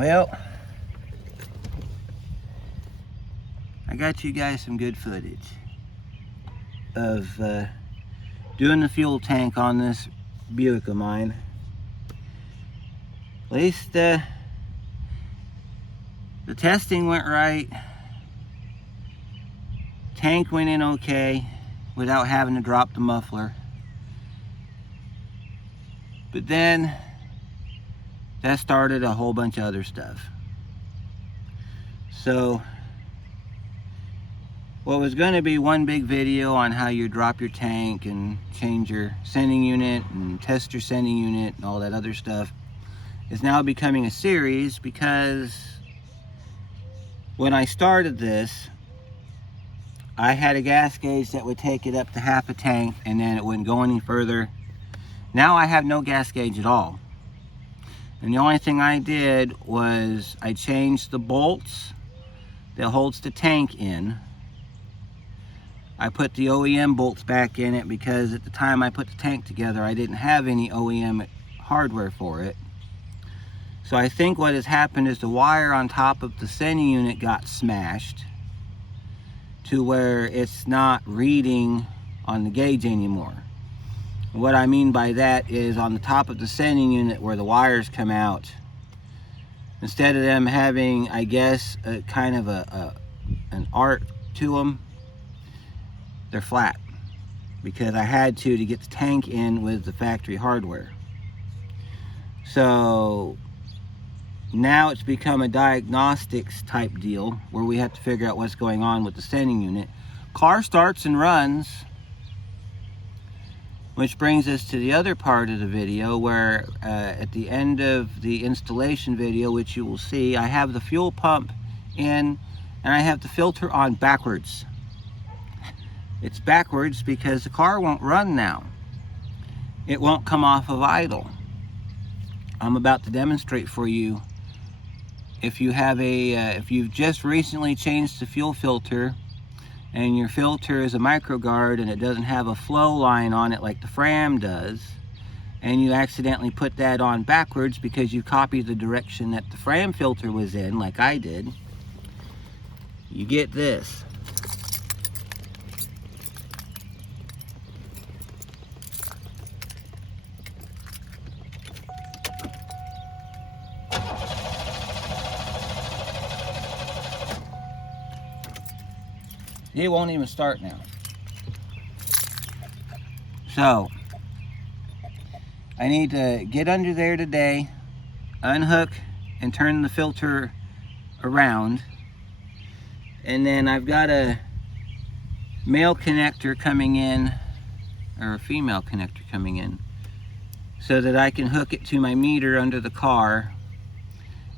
Well, I got you guys some good footage of doing the fuel tank on this Buick of mine. At least the testing went right. Tank went in okay without having to drop the muffler. But then that started a whole bunch of other stuff. So what was going to be one big video on how you drop your tank and change your sending unit and test your sending unit and all that other stuff is now becoming a series, because when I started this, I had a gas gauge that would take it up to half a tank and then it wouldn't go any further. Now I have no gas gauge at all. And the only thing I did was I changed the bolts that holds the tank in. I put the OEM bolts back in it because at the time I put the tank together, I didn't have any OEM hardware for it. So I think what has happened is the wire on top of the sending unit got smashed to where it's not reading on the gauge anymore. What I mean by that is on the top of the sending unit where the wires come out, instead of them having, I guess, a kind of an arc to them, they're flat, because I had to get the tank in with the factory hardware. So now it's become a diagnostics type deal where we have to figure out what's going on with the sending unit. Car starts and runs, which brings us to the other part of the video where at the end of the installation video, which you will see, I have the fuel pump in and I have the filter on backwards. It's backwards because the car won't run now. It won't come off of idle. I'm about to demonstrate for you. If you have if you've just recently changed the fuel filter and your filter is a microguard and it doesn't have a flow line on it like the Fram does, and you accidentally put that on backwards because you copied the direction that the Fram filter was in, like I did, you get this. It won't even start now. So I need to get under there today, unhook and turn the filter around, and then I've got a male connector coming in, or a female connector coming in, so that I can hook it to my meter under the car.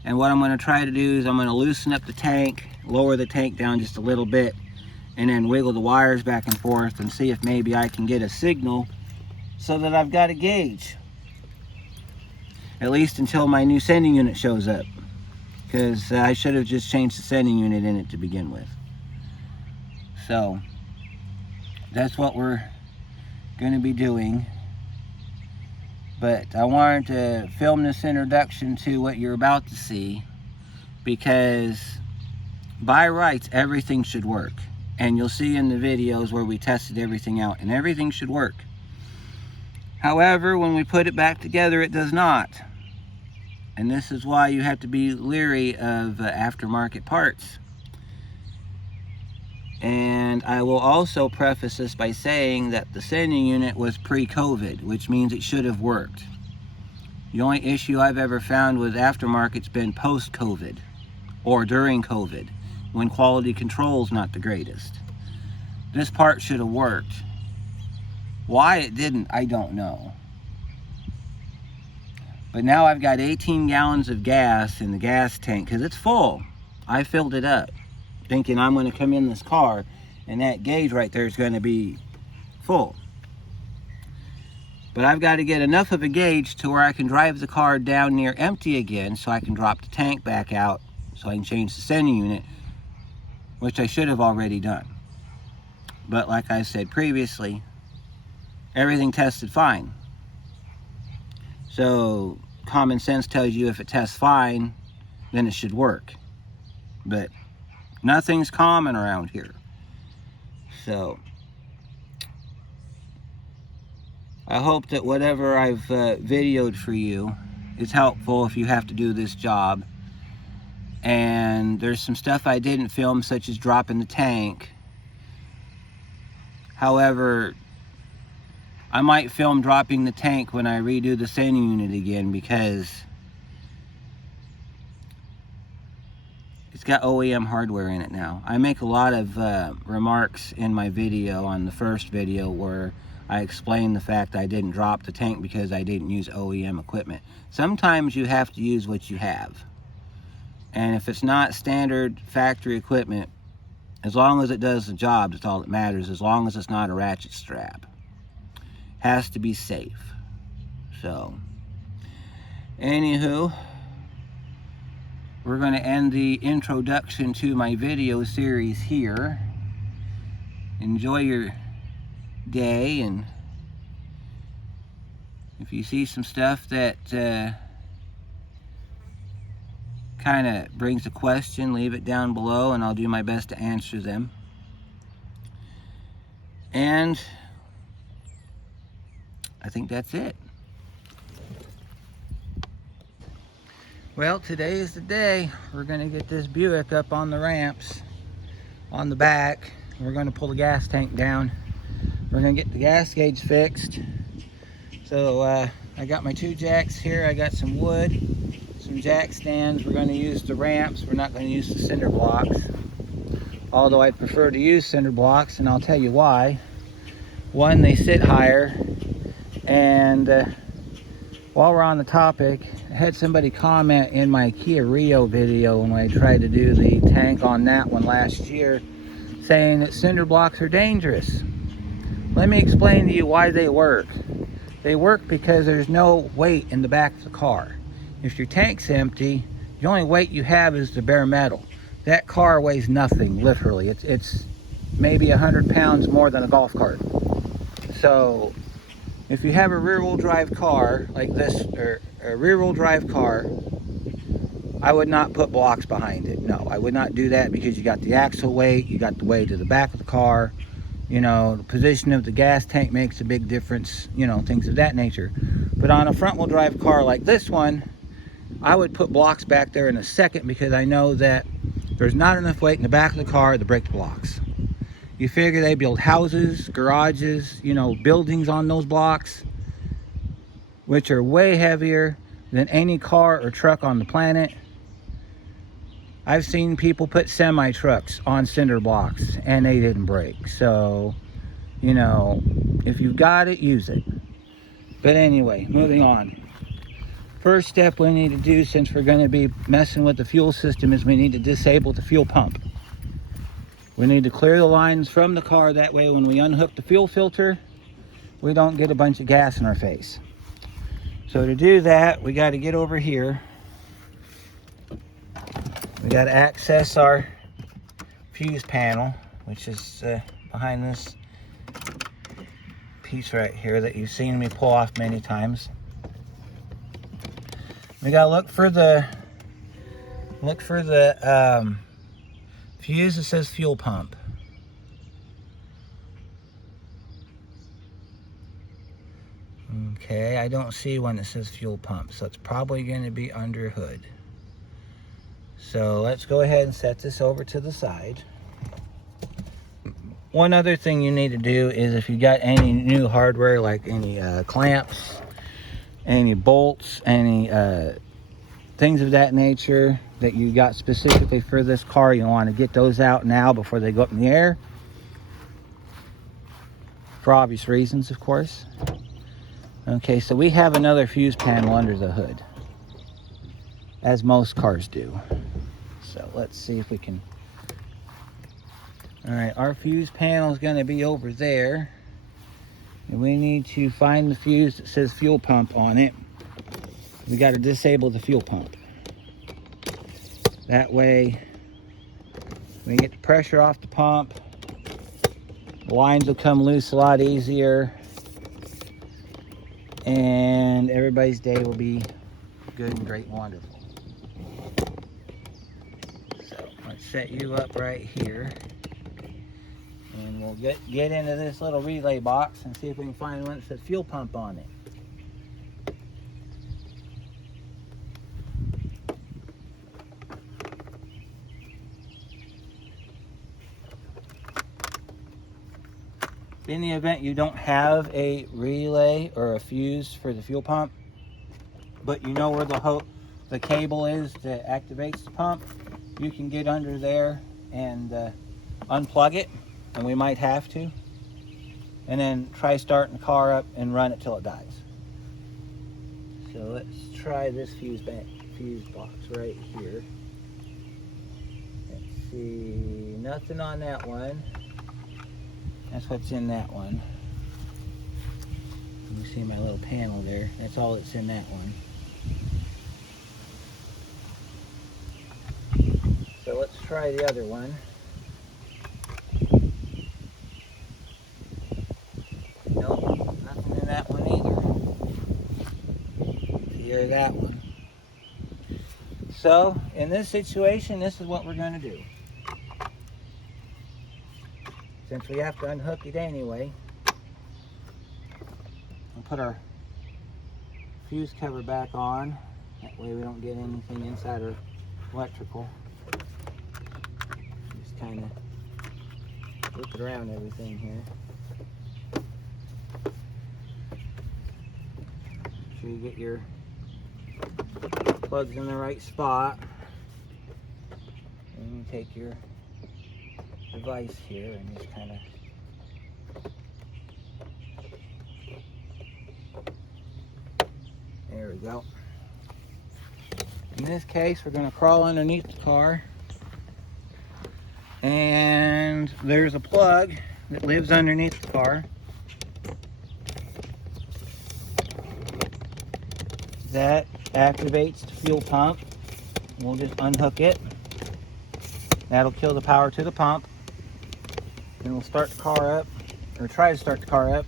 And what I'm going to try to do is I'm going to loosen up the tank, lower the tank down just a little bit, and then wiggle the wires back and forth and see if maybe I can get a signal so that I've got a gauge. At least until my new sending unit shows up, because I should have just changed the sending unit in it to begin with. So that's what we're going to be doing. But I wanted to film this introduction to what you're about to see, because by rights everything should work. And you'll see in the videos where we tested everything out, and everything should work. However, when we put it back together, it does not. And this is why you have to be leery of aftermarket parts. And I will also preface this by saying that the sending unit was pre-COVID, which means it should have worked. The only issue I've ever found with aftermarket's been post-COVID or during COVID, when quality control is not the greatest. This part should have worked. Why it didn't, I don't know. But now I've got 18 gallons of gas in the gas tank because it's full. I filled it up thinking I'm going to come in this car and that gauge right there is going to be full. But I've got to get enough of a gauge to where I can drive the car down near empty again so I can drop the tank back out so I can change the sending unit, which I should have already done. But like I said previously, everything tested fine. So common sense tells you if it tests fine, then it should work. But nothing's common around here. So I hope that whatever I've videoed for you is helpful if you have to do this job. And there's some stuff I didn't film, such as dropping the tank. However, I might film dropping the tank when I redo the sending unit again, because it's got OEM hardware in it now. I make a lot of remarks in my video, on the first video, where I explain the fact I didn't drop the tank because I didn't use OEM equipment. Sometimes you have to use what you have. And if it's not standard factory equipment, as long as it does the job, that's all that matters, as long as it's not a ratchet strap. Has to be safe. So, anywho, we're going to end the introduction to my video series here. Enjoy your day, and if you see some stuff that kind of brings a question, leave it down below and I'll do my best to answer them. And I think that's it. Well, today is the day. We're going to get this Buick up on the ramps on the back. We're going to pull the gas tank down. We're going to get the gas gauge fixed. So I got my 2 jacks here. I got some wood, some jack stands. We're going to use the ramps. We're not going to use the cinder blocks. Although I'd prefer to use cinder blocks, and I'll tell you why. One, they sit higher. And while we're on the topic, I had somebody comment in my Kia Rio video when I tried to do the tank on that one last year, saying that cinder blocks are dangerous. Let me explain to you why they work. They work because there's no weight in the back of the car. If your tank's empty, the only weight you have is the bare metal. That car weighs nothing, literally. It's maybe 100 pounds more than a golf cart. So if you have a rear-wheel drive car like this, or a rear-wheel drive car, I would not put blocks behind it. No, I would not do that, because you got the axle weight, you got the weight of the back of the car, you know, the position of the gas tank makes a big difference, you know, things of that nature. But on a front-wheel drive car like this one, I would put blocks back there in a second, because I know that there's not enough weight in the back of the car to break the blocks. You figure they build houses, garages, you know, buildings on those blocks, which are way heavier than any car or truck on the planet. I've seen people put semi-trucks on cinder blocks and they didn't break. So, you know, if you've got it, use it. But anyway, moving on. First step we need to do, since we're going to be messing with the fuel system, is we need to disable the fuel pump. We need to clear the lines from the car. That way when we unhook the fuel filter, we don't get a bunch of gas in our face. So to do that, we got to get over here. We got to access our fuse panel, which is behind this piece right here that you've seen me pull off many times. We got to look for the fuse that says fuel pump. Okay, I don't see one that says fuel pump, so it's probably going to be under hood. So let's go ahead and set this over to the side. One other thing you need to do is, if you got any new hardware, like any clamps, any bolts, any things of that nature that you got specifically for this car, you want to get those out now before they go up in the air, for obvious reasons, of course. Okay, so we have another fuse panel under the hood, as most cars do. So let's see if we can. All right, our fuse panel is going to be over there, and we need to find the fuse that says fuel pump on it. We got to disable the fuel pump. That way we get the pressure off the pump. The lines will come loose a lot easier, and everybody's day will be good and great and wonderful. So let's set you up right here. And we'll get into this little relay box and see if we can find one that says fuel pump on it. In the event you don't have a relay or a fuse for the fuel pump, but you know where the cable is that activates the pump, you can get under there and unplug it, and we might have to, and then try starting the car up and run it till it dies. So let's try this fuse box right here. Let's see, nothing on that one. That's what's in that one. You see my little panel there. That's all that's in that one. So let's try the other one. Nope, nothing in that one either. Here's that one. So in this situation, this is what we're going to do. Since we have to unhook it anyway, we'll put our fuse cover back on. That way we don't get anything inside our electrical. Just kind of look around everything here. Make sure you get your plugs in the right spot. And you take your device here and just kind of there we go. In this case, we're going to crawl underneath the car, and there's a plug that lives underneath the car that activates the fuel pump. We'll just unhook it. That'll kill the power to the pump. And we'll start the car up, or try to start the car up.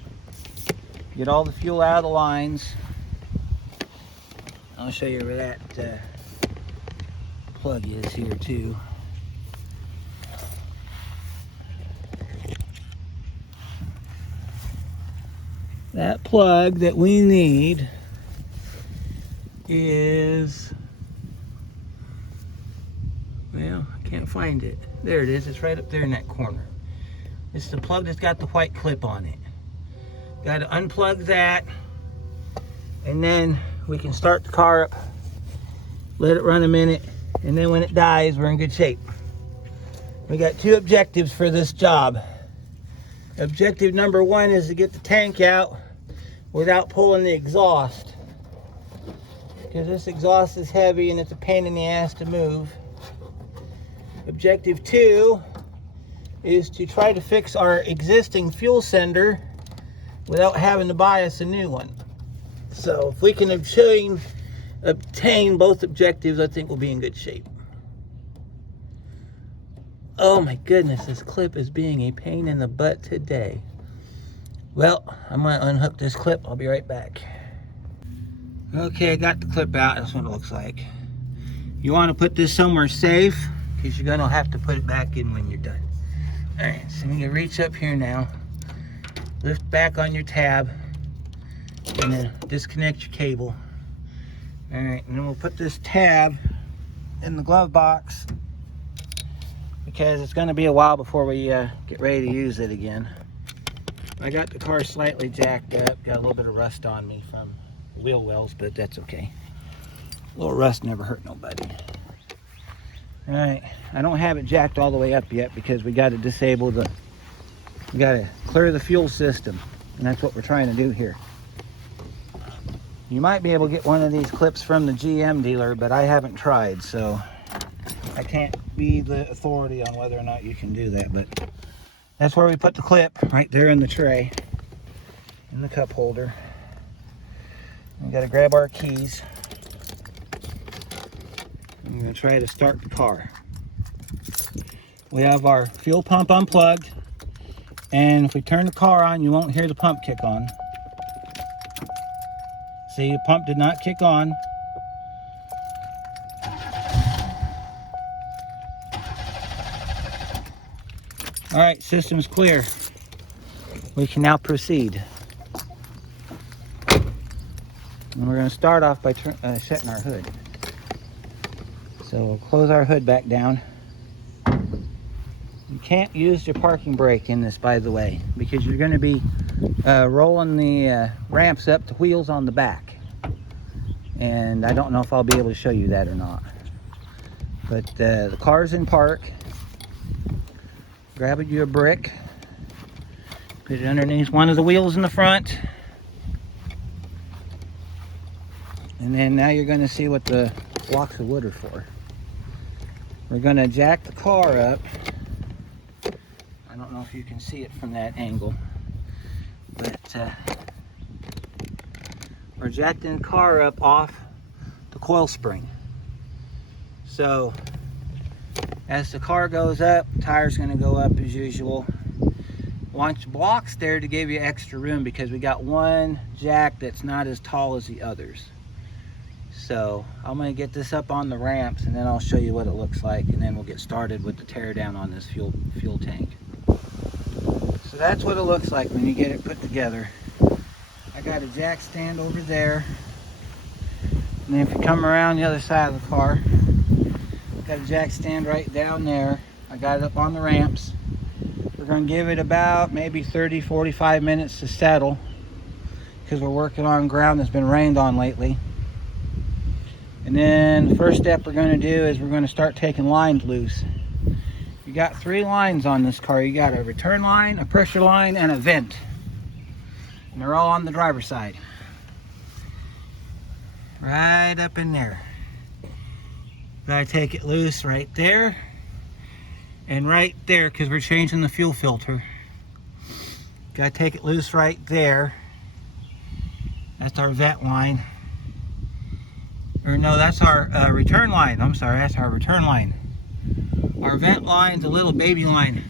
Get all the fuel out of the lines. I'll show you where that plug is here too. That plug that we need is, well, I can't find it. There it is. It's right up there in that corner. It's the plug that's got the white clip on it. Got to unplug that, and then we can start the car up, let it run a minute, and then when it dies, we're in good shape. We got two objectives for this job. Objective number one is to get the tank out without pulling the exhaust, because this exhaust is heavy and it's a pain in the ass to move. Objective two is to try to fix our existing fuel sender without having to buy us a new one. So if we can obtain both objectives, I think we'll be in good shape. Oh my goodness, this clip is being a pain in the butt today. Well, I'm going to unhook this clip. I'll be right back. Okay, I got the clip out. That's what it looks like. You want to put this somewhere safe, because you're going to have to put it back in when you're done. Alright, so you can reach up here now, lift back on your tab, and then disconnect your cable. Alright, and then we'll put this tab in the glove box, because it's going to be a while before we get ready to use it again. I got the car slightly jacked up, got a little bit of rust on me from wheel wells, but that's okay. A little rust never hurt nobody. Alright, I don't have it jacked all the way up yet because we got to disable we got to clear the fuel system, and that's what we're trying to do here. You might be able to get one of these clips from the GM dealer, but I haven't tried, so I can't be the authority on whether or not you can do that. But that's where we put the clip, right there in the tray, in the cup holder. We got to grab our keys. I'm going to try to start the car. We have our fuel pump unplugged, and if we turn the car on, you won't hear the pump kick on. See, the pump did not kick on. All right, system's clear. We can now proceed. And we're going to start off by setting our hood. So we'll close our hood back down. You can't use your parking brake in this, by the way, because you're going to be rolling the ramps up to wheels on the back. And I don't know if I'll be able to show you that or not. But the car's in park. Grab you a brick. Put it underneath one of the wheels in the front. And then now you're going to see what the blocks of wood are for. We're going to jack the car up. I don't know if you can see it from that angle, but we're jacking the car up off the coil spring. So as the car goes up, the tire's going to go up as usual. Want blocks there to give you extra room because we got one jack that's not as tall as the others. So I'm going to get this up on the ramps and then I'll show you what it looks like, and then we'll get started with the tear down on this fuel tank. So that's what it looks like when you get it put together. I got a jack stand over there, and then if you come around the other side of the car, got a jack stand right down there. I got it up on the ramps. We're going to give it about maybe 30-45 minutes to settle because we're working on ground that's been rained on lately. And then the first step we're going to do is we're going to start taking lines loose. You got 3 lines on this car. You got a return line, a pressure line, and a vent. And they're all on the driver's side. Right up in there. Gotta take it loose right there. And right there, because we're changing the fuel filter. Gotta take it loose right there. That's our vent line. Or no, that's our return line. I'm sorry, that's our return line. Our vent line's a little baby line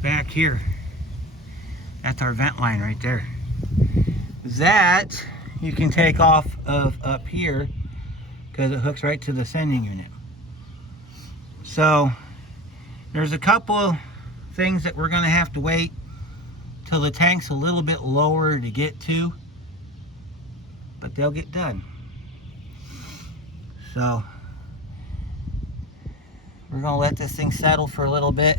back here. That's our vent line right there. That you can take off of up here because it hooks right to the sending unit. So there's a couple things that we're going to have to wait till the tank's a little bit lower to get to, but they'll get done. So we're going to let this thing settle for a little bit.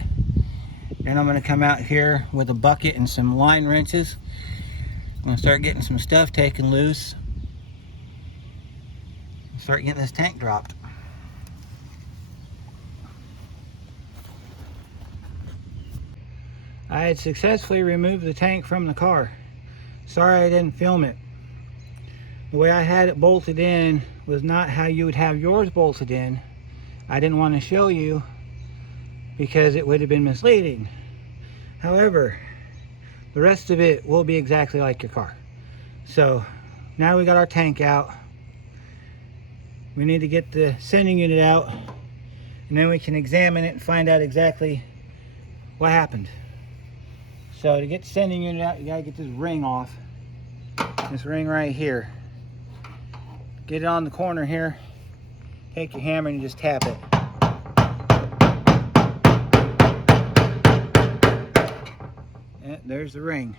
Then I'm going to come out here with a bucket and some line wrenches. I'm going to start getting some stuff taken loose. Start getting this tank dropped. I had successfully removed the tank from the car. Sorry I didn't film it. The way I had it bolted in was not how you would have yours bolted in. I didn't want to show you because it would have been misleading. However, the rest of it will be exactly like your car. So now we got our tank out. We need to get the sending unit out, and then we can examine it and find out exactly what happened. So to get the sending unit out, you gotta get this ring off. This ring right here. Get it on the corner here. Take your hammer and you just tap it. And there's the ring.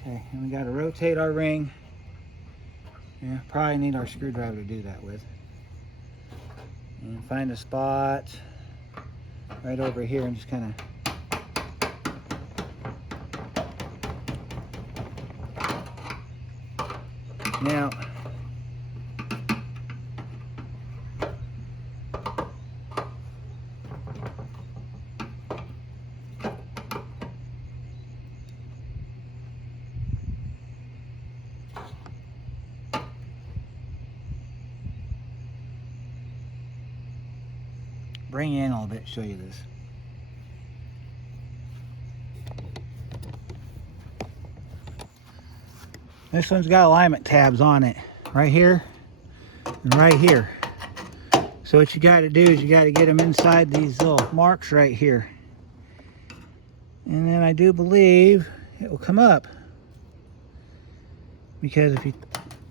Okay, and we gotta rotate our ring. Yeah, probably need our screwdriver to do that with. And find a spot right over here and just kind of now bring you in a little bit, show you this. This one's got alignment tabs on it, right here and right here. So what you got to do is you got to get them inside these little marks right here. And then I do believe it will come up. Because if you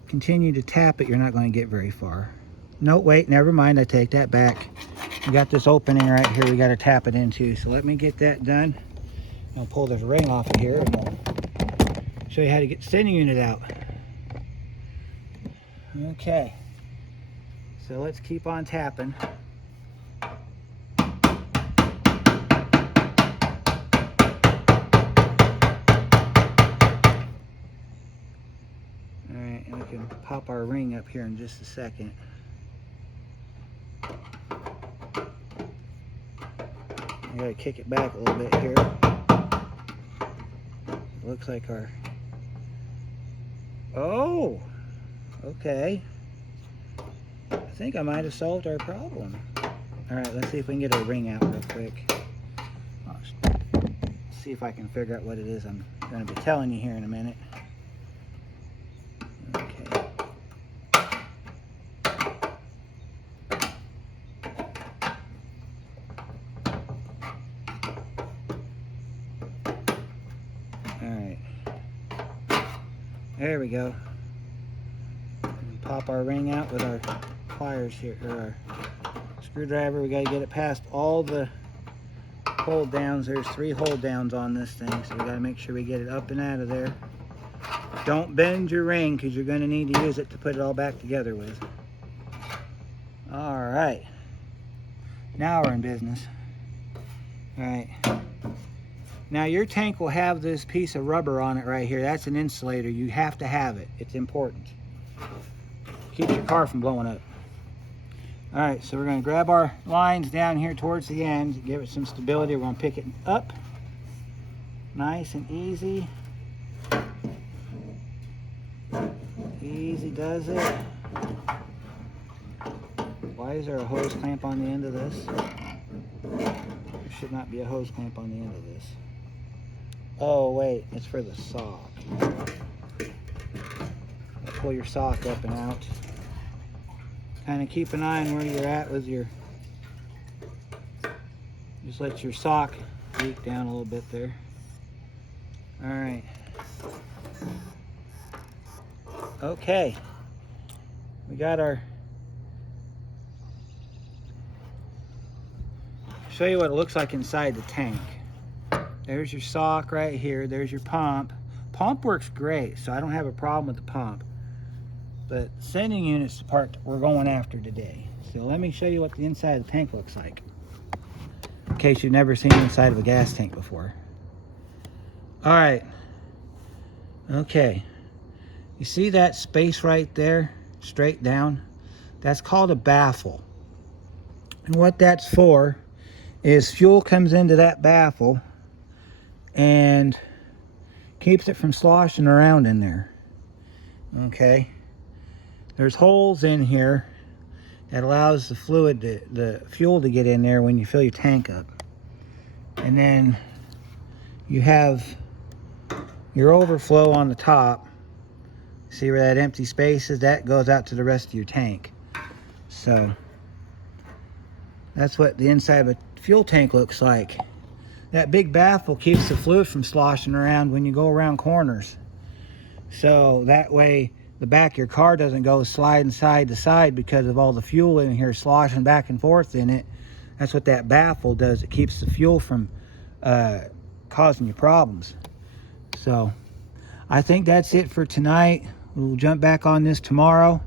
continue to tap it, you're not going to get very far. No, wait, never mind, I take that back. we got this opening right here we got to tap it into. So let me get that done. I'll pull this ring off of here and we'll show you how to get the sending unit out. Okay, so let's keep on tapping. Alright, and we can pop our ring up here in just a second. I gotta kick it back a little bit here. It looks like our... Oh! Okay. I think I might have solved our problem. Alright, let's see if we can get our ring out real quick. See if I can figure out what it is I'm going to be telling you here in a minute. Okay. Alright. There we go. Pop our ring out with our pliers here, or our screwdriver. We got to get it past all the hold downs. There's 3 hold downs on this thing, so we got to make sure we get it up and out of there. Don't bend your ring because you're going to need to use it to put it all back together with. Alright, now we're in business. Alright, now your tank will have this piece of rubber on it right here. That's an insulator. You have to have it. It's important. Keeps your car from blowing up. Alright, so we're going to grab our lines down here towards the end, give it some stability. We're going to pick it up nice and easy. Easy does it. Why is there a hose clamp on the end of this? There should not be a hose clamp on the end of this. Oh wait, it's for the sock. Pull your sock up and out. Kind of keep an eye on where you're at with your... Just let your sock leak down a little bit there. Alright. Okay. We got our... Show you what it looks like inside the tank. There's your sock right here. There's your pump. Pump works great, so I don't have a problem with the pump. But sending unit's the part that we're going after today. So let me show you what the inside of the tank looks like, in case you've never seen the inside of a gas tank before. Alright. Okay. You see that space right there, straight down? That's called a baffle. And what that's for is fuel comes into that baffle and keeps it from sloshing around in there. Okay? There's holes in here that allows the fluid, the fuel to get in there when you fill your tank up. And then you have your overflow on the top. See where that empty space is? That goes out to the rest of your tank. So that's what the inside of a fuel tank looks like. That big baffle keeps the fluid from sloshing around when you go around corners. So that way the back of your car doesn't go sliding side to side because of all the fuel in here sloshing back and forth in it. That's what that baffle does. It keeps the fuel from causing you problems. So I think that's it for tonight. We'll jump back on this tomorrow.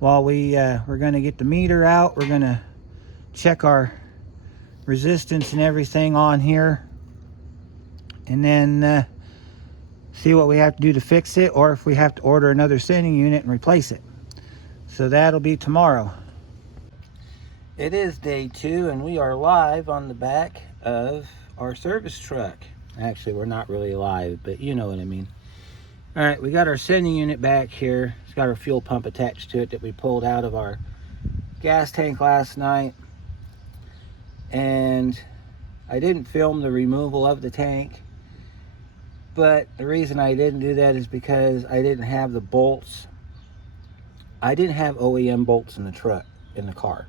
While we're going to get the meter out, we're going to check our resistance and everything on here, and then see what we have to do to fix it, or if we have to order another sending unit and replace it. So that'll be tomorrow. It is day 2 and we are live on the back of our service truck. Actually, we're not really live, but you know what I mean. All right, we got our sending unit back here. It's got our fuel pump attached to it that we pulled out of our gas tank last night. And I didn't film the removal of the tank, but the reason I didn't do that is because I didn't have the bolts. I didn't have OEM bolts in the truck, in the car.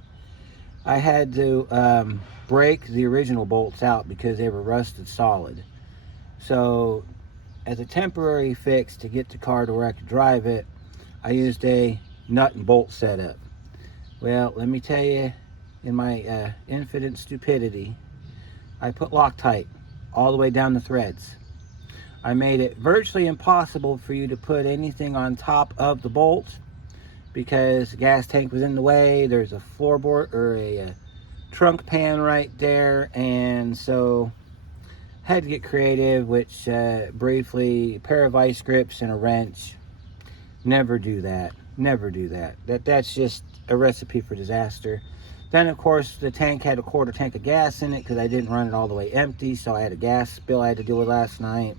I had to break the original bolts out because they were rusted solid. So as a temporary fix to get the car to where I could drive it, I used a nut and bolt setup. Well, let me tell you, in my infinite stupidity, I put Loctite all the way down the threads. I made it virtually impossible for you to put anything on top of the bolt because the gas tank was in the way. There's a floorboard or a trunk pan right there, and so had to get creative, which briefly, a pair of vice grips and a wrench. Never do that. Never do that. That's just a recipe for disaster. Then, of course, the tank had a quarter tank of gas in it because I didn't run it all the way empty, so I had a gas spill I had to deal with last night.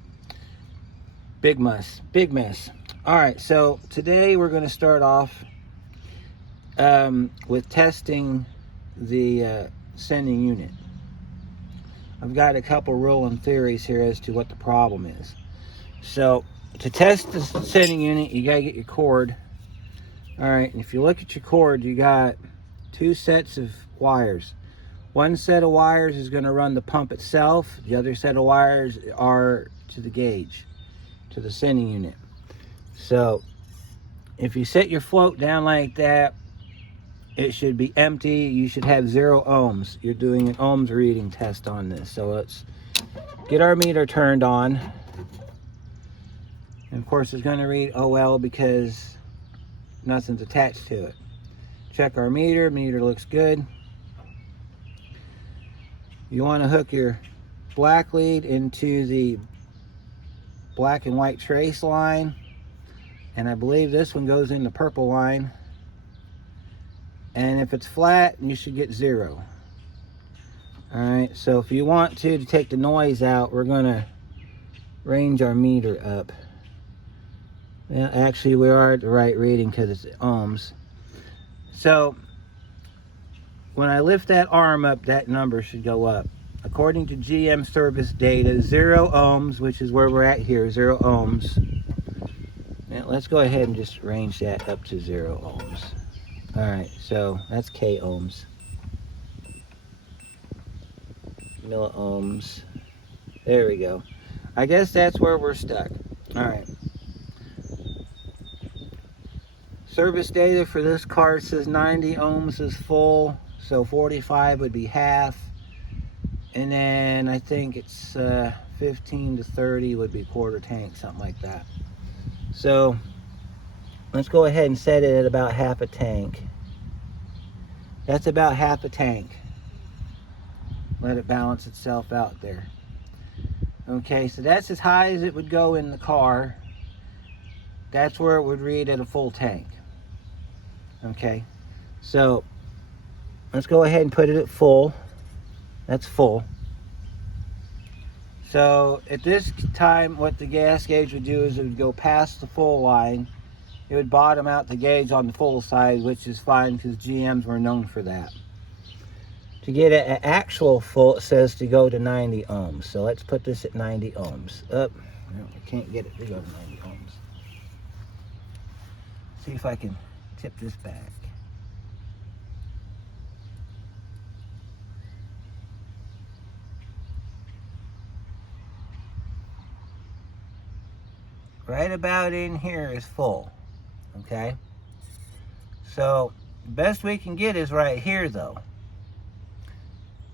Big mess. Big mess. All right, so today we're going to start off with testing the sending unit. I've got a couple rule and theories here as to what the problem is. So, to test the sending unit, you got to get your cord. All right, and if you look at your cord, you got two sets of wires. One set of wires is going to run the pump itself. The other set of wires are to the gauge, to the sending unit. So if you set your float down like that, it should be empty. You should have 0 ohms. You're doing an ohms reading test on this. So let's get our meter turned on. And of course it's going to read OL because nothing's attached to it. Check our meter. Meter looks good. You want to hook your black lead into the black and white trace line, and I believe this one goes in the purple line, and if it's flat you should get 0. All right, so if you want to take the noise out, we're going to range our meter up. Well, actually we are at the right reading because it's ohms. So when I lift that arm up, that number should go up. According to GM service data, 0 ohms, which is where we're at here, 0 ohms. Now let's go ahead and just range that up to 0 ohms. All right, so that's K ohms. Milliohms. There we go. I guess that's where we're stuck. All right. Service data for this car says 90 ohms is full, so 45 would be half, and then I think it's 15 to 30 would be quarter tank, something like that. So let's go ahead and set it at about half a tank. That's about half a tank. Let it balance itself out there. Okay, so that's as high as it would go in the car. That's where it would read at a full tank. Okay, so let's go ahead and put it at full. That's full. So at this time, what the gas gauge would do is it would go past the full line. It would bottom out the gauge on the full side, which is fine because GMs were known for that. To get it at actual full, it says to go to 90 ohms. So let's put this at 90 ohms. No, I can't get it to go to 90 ohms. See if I can tip this back. Right about in here is full. Okay, so the best we can get is right here though.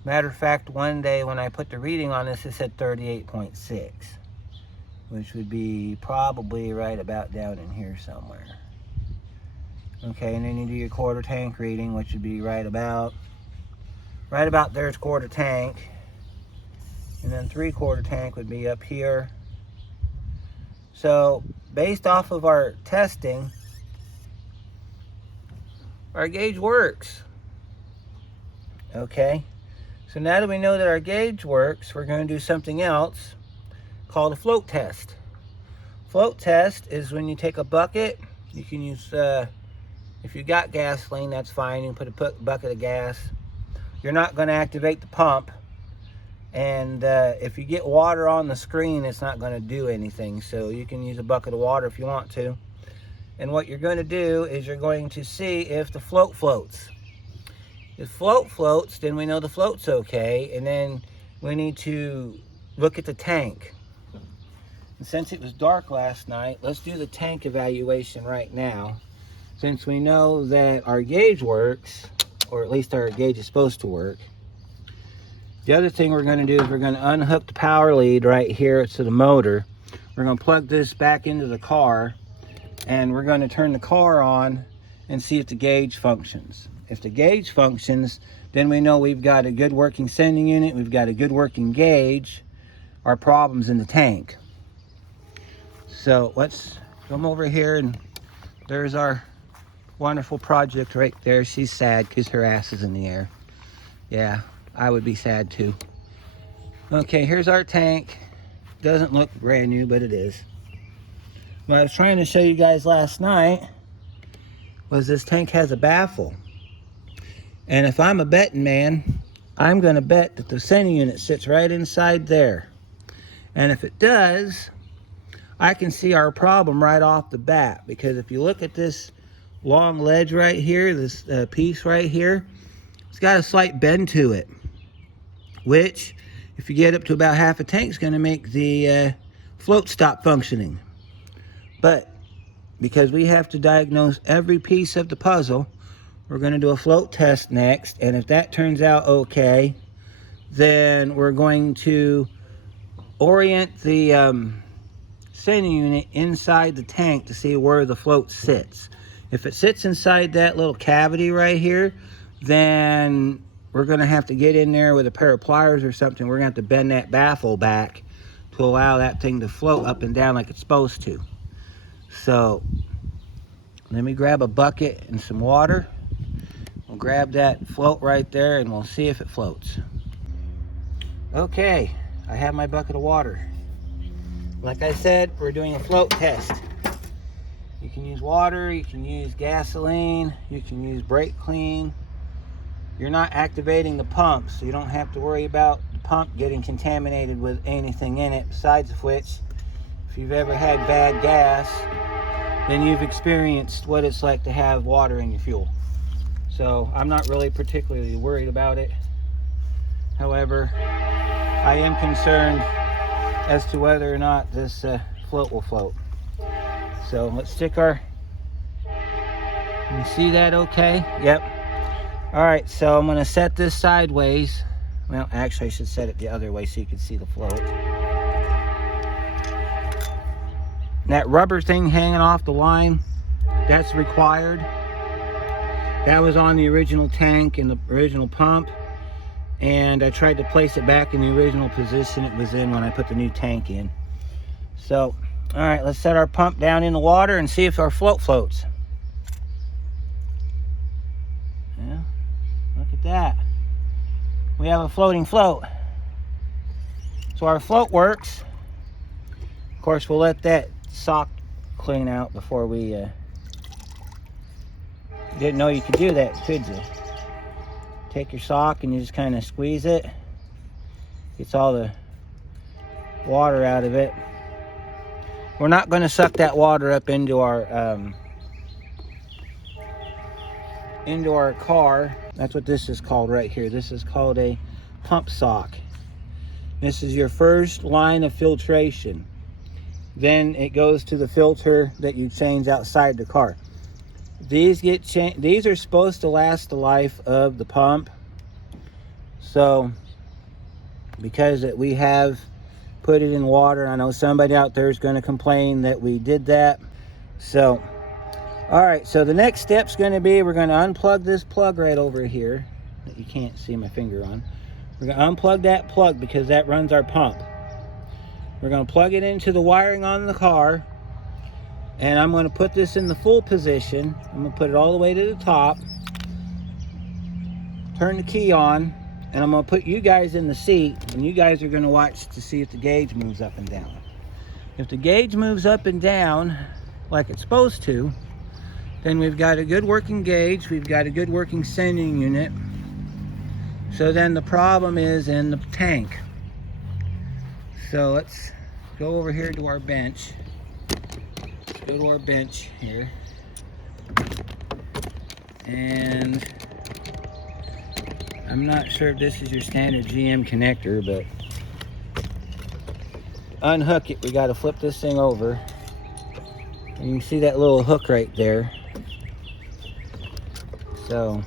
Matter of fact, one day when I put the reading on this, it said 38.6, which would be probably right about down in here somewhere. Okay, and then you do your quarter tank reading, which would be right about there's quarter tank. And then 3/4 tank would be up here. So based off of our testing, our gauge works. Okay, so now that we know that our gauge works, we're going to do something else called a float test. Float test is when you take a bucket. You can use if you got gasoline, that's fine. You can put a bucket of gas. You're not going to activate the pump. And if you get water on the screen, it's not going to do anything. So you can use a bucket of water if you want to. And what you're going to do is you're going to see if the float floats. If float floats, then we know the float's okay. And then we need to look at the tank. And since it was dark last night, let's do the tank evaluation right now. Since we know that our gauge works, or at least our gauge is supposed to work. The other thing we're going to do is we're going to unhook the power lead right here to the motor. We're going to plug this back into the car, and we're going to turn the car on and see if the gauge functions. If the gauge functions, then we know we've got a good working sending unit, we've got a good working gauge. Our problem's in the tank. So let's come over here, and there's our wonderful project right there. She's sad because her ass is in the air. Yeah, I would be sad too. Okay, here's our tank. Doesn't look brand new, but it is. What I was trying to show you guys last night was this tank has a baffle. And if I'm a betting man, I'm going to bet that the sending unit sits right inside there. And if it does, I can see our problem right off the bat. Because if you look at this long ledge right here, this piece right here, it's got a slight bend to it, which if you get up to about half a tank is going to make the float stop functioning. But because we have to diagnose every piece of the puzzle, we're going to do a float test next, and if that turns out okay, then we're going to orient the sending unit inside the tank to see where the float sits. If it sits inside that little cavity right here, then we're going to have to get in there with a pair of pliers or something. We're going to have to bend that baffle back to allow that thing to float up and down like it's supposed to. So let me grab a bucket and some water. We'll grab that float right there and we'll see if it floats. Okay, I have my bucket of water. Like I said, we're doing a float test. You can use water, you can use gasoline, you can use brake clean. You're not activating the pump, so you don't have to worry about the pump getting contaminated with anything in it. Besides of which, if you've ever had bad gas, then you've experienced what it's like to have water in your fuel. So I'm not really particularly worried about it. However, I am concerned as to whether or not this float will float. So let's stick our, you see that okay? Yep. All right, so I'm gonna set this sideways. Well, actually I should set it the other way so you can see the float. That rubber thing hanging off the line, that's required. That was on the original tank and the original pump, and I tried to place it back in the original position it was in when I put the new tank in. So, all right, let's set our pump down in the water and see if our float floats. Yeah, look at that. We have a floating float. So our float works. Of course, we'll let that sock clean out before we didn't know you could do that, could you? Take your sock and you just kind of squeeze it. Gets all the water out of it. We're not going to suck that water up into our car. That's what this is called right here. This is called a pump sock. This is your first line of filtration. Then it goes to the filter that you change outside the car. These are supposed to last the life of the pump. So because we have put it in water, I know somebody out there is going to complain that we did that. So all right, so the next step's going to be, we're going to unplug this plug right over here that you can't see my finger on. We're going to unplug that plug because that runs our pump. We're going to plug it into the wiring on the car, and I'm going to put this in the full position. I'm going to put it all the way to the top, turn the key on, and I'm going to put you guys in the seat, and you guys are going to watch to see if the gauge moves up and down. If the gauge moves up and down like it's supposed to, then we've got a good working gauge, we've got a good working sending unit. So then the problem is in the tank. So let's go over here to our bench. Let's go to our bench here. And I'm not sure if this is your standard GM connector, but unhook it. We got to flip this thing over. And you can see that little hook right there. So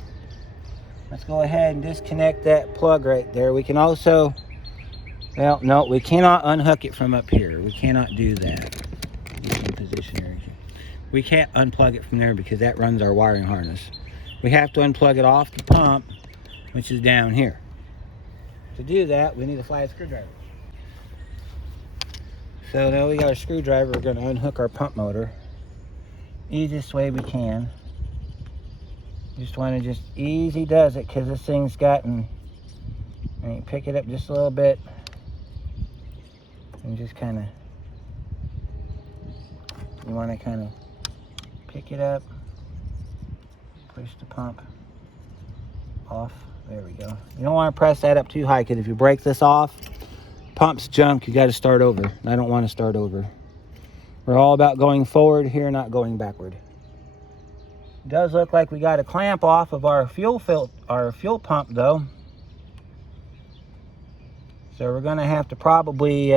let's go ahead and disconnect that plug right there. We can also, well, no, we cannot unhook it from up here. We cannot do that. We can't unplug it from there because that runs our wiring harness. We have to unplug it off the pump, which is down here. To do that, we need a flat screwdriver. So now we got a screwdriver. We're going to unhook our pump motor easiest way we can. Just want to easy does it because this thing's gotten, and you pick it up just a little bit and just kind of, you want to kind of pick it up, push the pump off. There we go. You don't want to press that up too high because if you break this off, pump's junk, you got to start over. I don't want to start over. We're all about going forward here, not going backward. It does look like we got a clamp off of our fuel pump though. So we're going to have to probably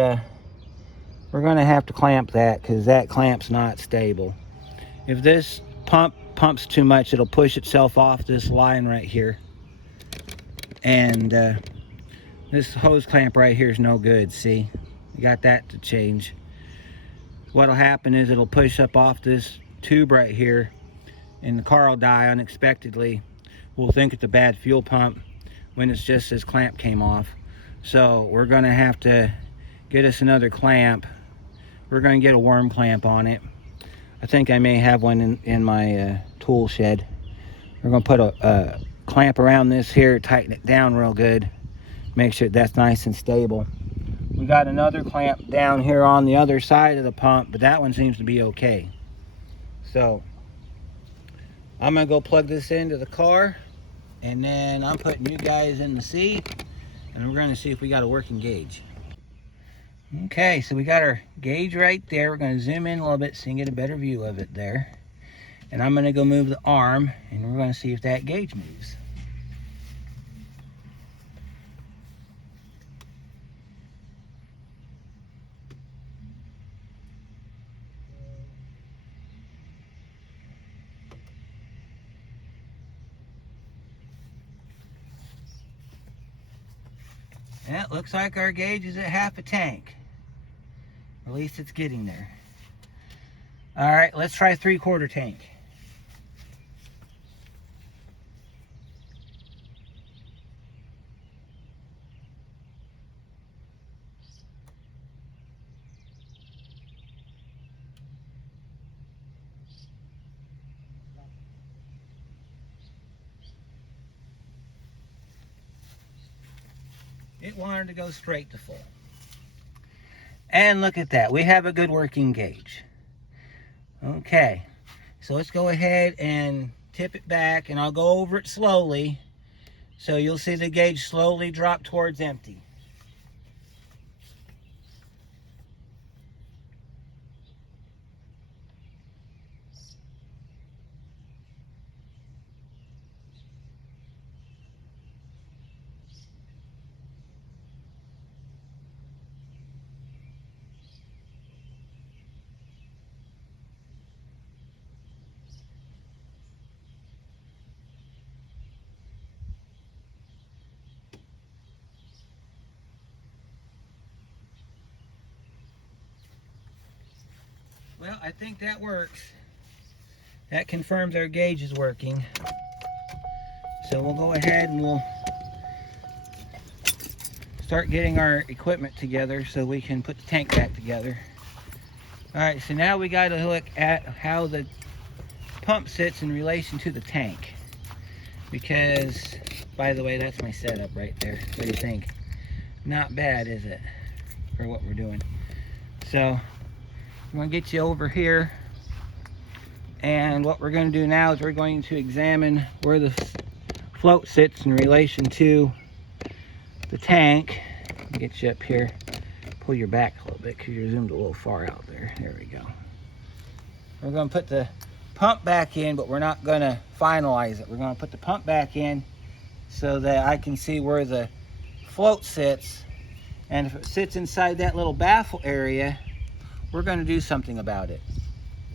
clamp that because that clamp's not stable. If this pump pumps too much, it'll push itself off this line right here. And this hose clamp right here is no good, see? You got that to change. What'll happen is it'll push up off this tube right here and the car will die unexpectedly. We'll think it's a bad fuel pump when it's just this clamp came off. So we're gonna have to get us another clamp. We're gonna get a worm clamp on it. I think I may have one in my tool shed. We're gonna put a clamp around this here, tighten it down real good, make sure that's nice and stable. We got another clamp down here on the other side of the pump, but that one seems to be okay. So I'm gonna go plug this into the car, and then I'm putting you guys in the seat, and we're gonna see if we got a working gauge. Okay, so we got our gauge right there. We're gonna zoom in a little bit so you can get a better view of it there. And I'm gonna go move the arm, and we're gonna see if that gauge moves. Yeah, it looks like our gauge is at half a tank. At least it's getting there. All right, let's try 3/4 tank. It wanted to go straight to full. And look at that, we have a good working gauge. Okay, so let's go ahead and tip it back, and I'll go over it slowly so you'll see the gauge slowly drop towards empty. Well, I think that works. That confirms our gauge is working. So we'll go ahead and we'll start getting our equipment together so we can put the tank back together. All right, so now we got to look at how the pump sits in relation to the tank. Because, by the way, that's my setup right there. What do you think? Not bad, is it? For what we're doing. So I'm going to get you over here, and what we're going to do now is we're going to examine where the float sits in relation to the tank. Let me get you up here, pull your back a little bit because you're zoomed a little far out there. There we go. We're going to put the pump back in, but we're not going to finalize it. We're going to put the pump back in so that I can see where the float sits, and if it sits inside that little baffle area, we're going to do something about it.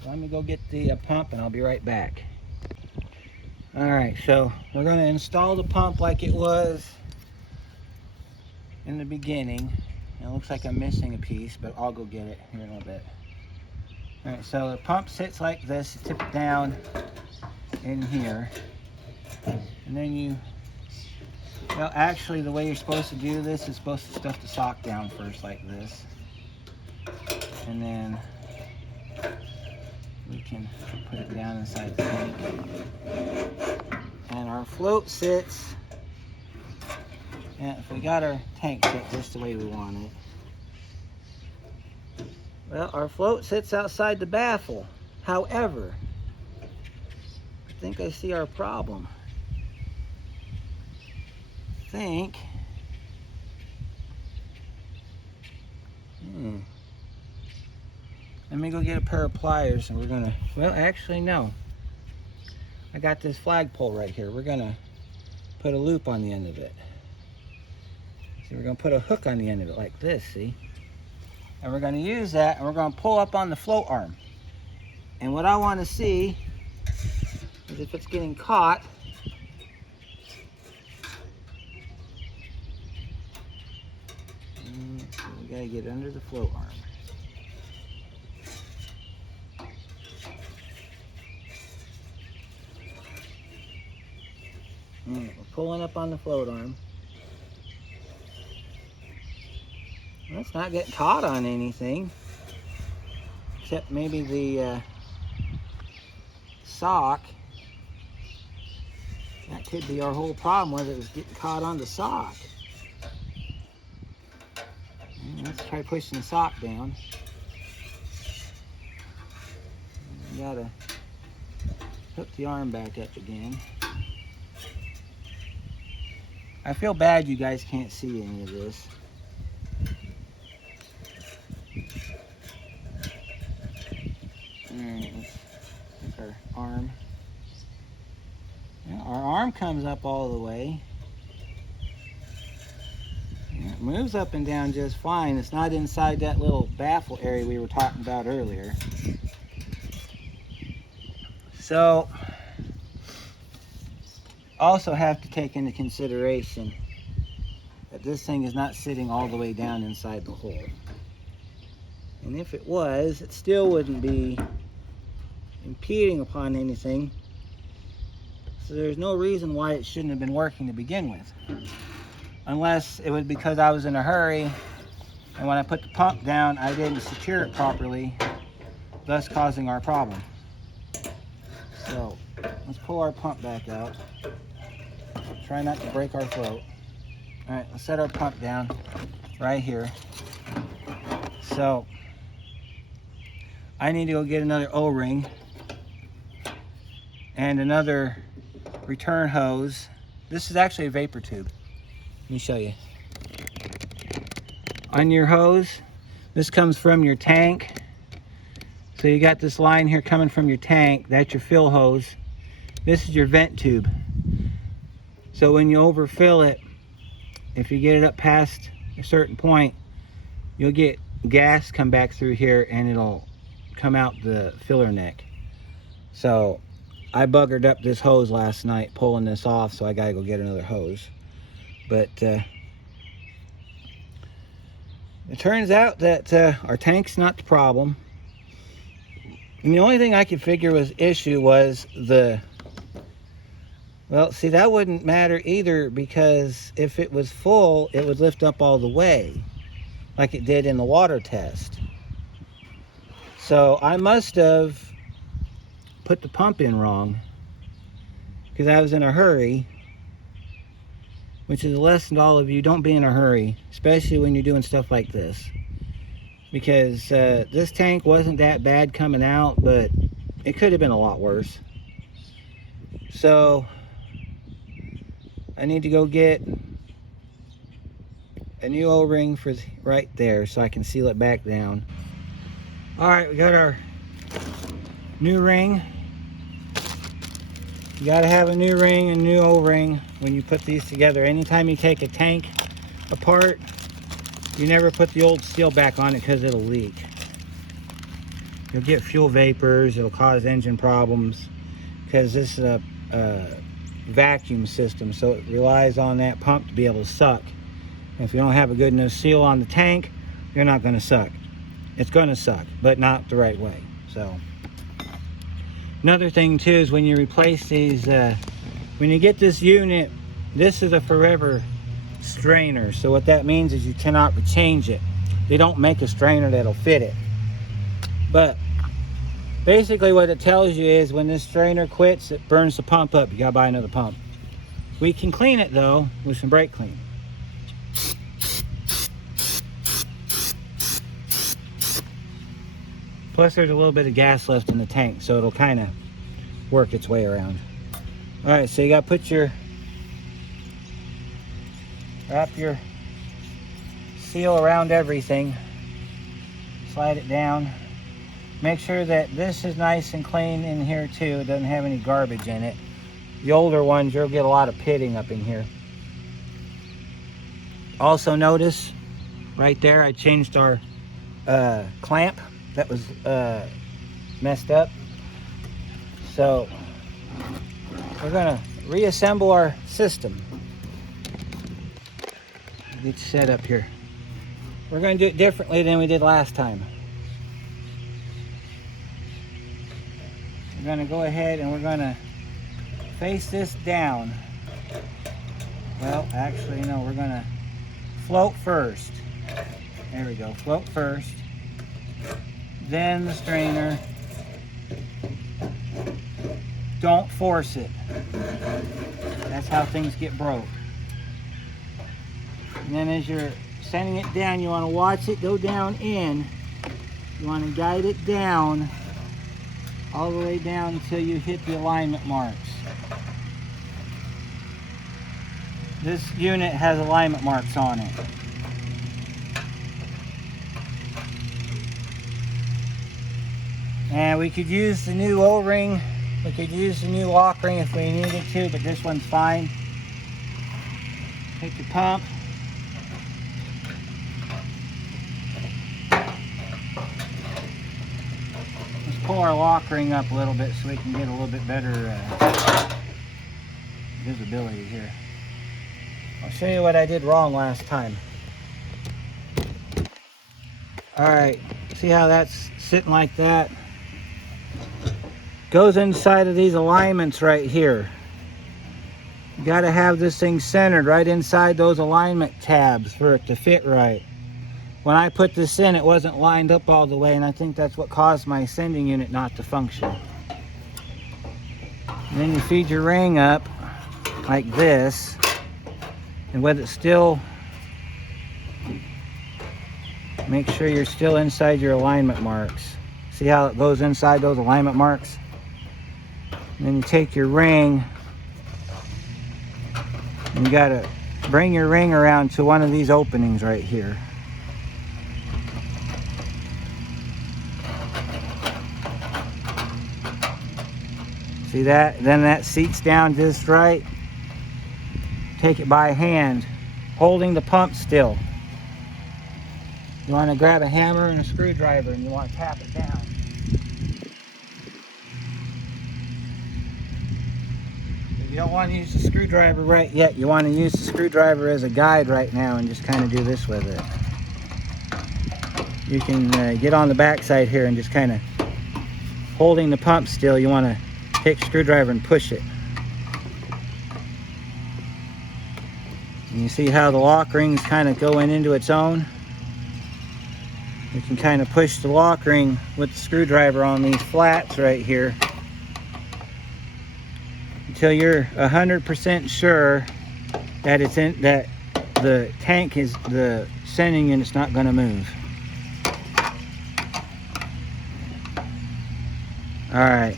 Let me go get the pump and I'll be right back. All right, so we're going to install the pump like it was in the beginning. It looks like I'm missing a piece, but I'll go get it here in a little bit. All right, so the pump sits like this. You tip it down in here, and then you, well, actually the way you're supposed to do this is supposed to stuff the sock down first like this, and then we can put it down inside the tank. And our float sits, and if we got our tank set just the way we want it, well, our float sits outside the baffle. However, I think I see our problem. Let me go get a pair of pliers and we're gonna, well, actually no. I got this flagpole right here. We're gonna put a loop on the end of it. So we're gonna put a hook on the end of it like this, see? And we're gonna use that and we're gonna pull up on the float arm. And what I wanna see is if it's getting caught. So we gotta get under the float arm. We're pulling up on the float arm. Well, it's not getting caught on anything, except maybe the sock. That could be our whole problem, whether it was getting caught on the sock. Let's try pushing the sock down. We gotta hook the arm back up again. I feel bad you guys can't see any of this. Alright, let's take our arm. Yeah, our arm comes up all the way. It moves up and down just fine. It's not inside that little baffle area we were talking about earlier. So, also have to take into consideration that this thing is not sitting all the way down inside the hole. And if it was, it still wouldn't be impeding upon anything. So there's no reason why it shouldn't have been working to begin with. Unless it was because I was in a hurry and when I put the pump down, I didn't secure it properly, thus causing our problem. So let's pull our pump back out. Try not to break our float. All right, let's set our pump down right here. So I need to go get another O-ring and another return hose. This is actually a vapor tube. Let me show you. On your hose, this comes from your tank. So you got this line here coming from your tank. That's your fill hose. This is your vent tube. So when you overfill it, if you get it up past a certain point, you'll get gas come back through here and it'll come out the filler neck. So I buggered up this hose last night pulling this off, so I gotta go get another hose. But it turns out that our tank's not the problem. And the only thing I could figure was issue was the, well, see, that wouldn't matter either, because if it was full, it would lift up all the way like it did in the water test. So I must have put the pump in wrong because I was in a hurry, which is a lesson to all of you. Don't be in a hurry, especially when you're doing stuff like this, because this tank wasn't that bad coming out, but it could have been a lot worse. So I need to go get a new O-ring for right there so I can seal it back down. All right, we got our new ring. You gotta have a new ring and new O-ring when you put these together. Anytime you take a tank apart, you never put the old steel back on it because it'll leak. You'll get fuel vapors, it'll cause engine problems, because this is a vacuum system, so it relies on that pump to be able to suck. If you don't have a good enough seal on the tank, you're not going to suck. It's going to suck, but not the right way. So another thing too is when you replace these, when you get this unit, this is a forever strainer. So what that means is you cannot change it. They don't make a strainer that'll fit it. But basically what it tells you is when this strainer quits, it burns the pump up. You gotta buy another pump. We can clean it though with some brake clean. Plus there's a little bit of gas left in the tank, so it'll kind of work its way around. All right, so you gotta put wrap your seal around everything. Slide it down. Make sure that this is nice and clean in here too. It doesn't have any garbage in it. The older ones, you'll get a lot of pitting up in here. Also notice right there, I changed our clamp that was messed up. So we're gonna reassemble our system. Get set up here. We're gonna do it differently than we did last time. We're gonna go ahead and we're gonna face this down. Well, actually, no, we're gonna float first. There we go, float first. Then the strainer. Don't force it. That's how things get broke. And then as you're sending it down, you want to watch it go down in. You want to guide it down all the way down until you hit the alignment marks. This unit has alignment marks on it. And we could use the new O-ring. We could use the new lock ring if we needed to, but this one's fine. Take your pump. Let's pull our lock ring up a little bit so we can get a little bit better visibility here. I'll show you what I did wrong last time. Alright, see how that's sitting like that? Goes inside of these alignments right here. You got to have this thing centered right inside those alignment tabs for it to fit right. When I put this in, it wasn't lined up all the way, and I think that's what caused my sending unit not to function. And then you feed your ring up like this, and with it still, make sure you're still inside your alignment marks. See how it goes inside those alignment marks? And then you take your ring, and you gotta bring your ring around to one of these openings right here. See that? Then that seats down just right. Take it by hand, holding the pump still. You want to grab a hammer and a screwdriver and you want to tap it down. If you don't want to use the screwdriver right yet, you want to use the screwdriver as a guide right now and just kind of do this with it. You can get on the back side here and just kind of holding the pump still. You want to take the screwdriver and push it. And you see how the lock ring's kind of going into its own? You can kind of push the lock ring with the screwdriver on these flats right here until you're 100% sure that it's in, that the tank is, the sending unit's not going to move. All right.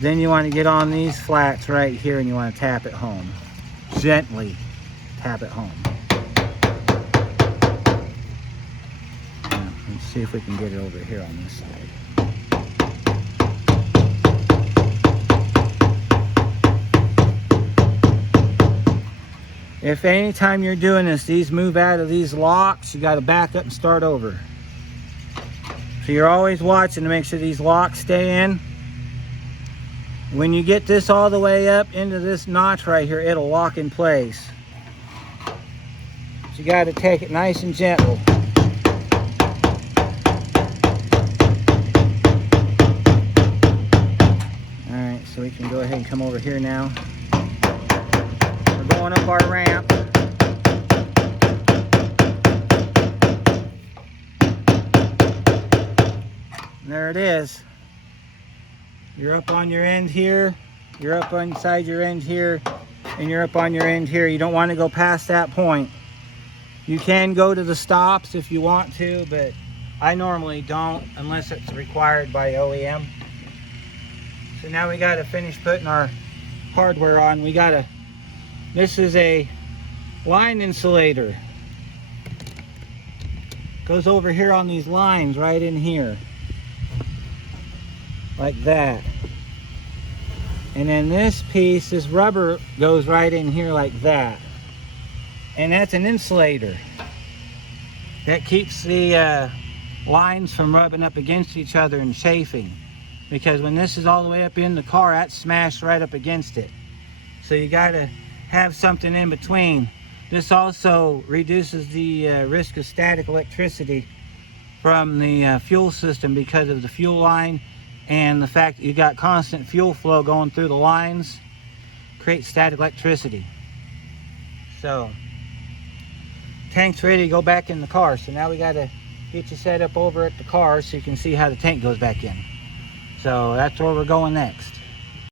Then you want to get on these flats right here and you want to tap it home. Gently tap it home. Now, let's see if we can get it over here on this side. If anytime you're doing this, these move out of these locks, you got to back up and start over. So you're always watching to make sure these locks stay in. When you get this all the way up into this notch right here, it'll lock in place. So you got to take it nice and gentle. Alright, so we can go ahead and come over here now. We're going up our ramp. And there it is. You're up on your end here, you're up inside your end here, and you're up on your end here. You don't want to go past that point. You can go to the stops if you want to, but I normally don't unless it's required by OEM. So now we got to finish putting our hardware on. This is a line insulator. Goes over here on these lines right in here. Like that. And then this piece, this rubber goes right in here like that. And that's an insulator that keeps the lines from rubbing up against each other and chafing, because when this is all the way up in the car, that's smashed right up against it. So you got to have something in between. This also reduces the risk of static electricity from the fuel system, because of the fuel line and the fact that you got constant fuel flow going through the lines creates static electricity. So tank's ready to go back in the car. So now we got to get you set up over at the car so you can see how the tank goes back in. So that's where we're going next.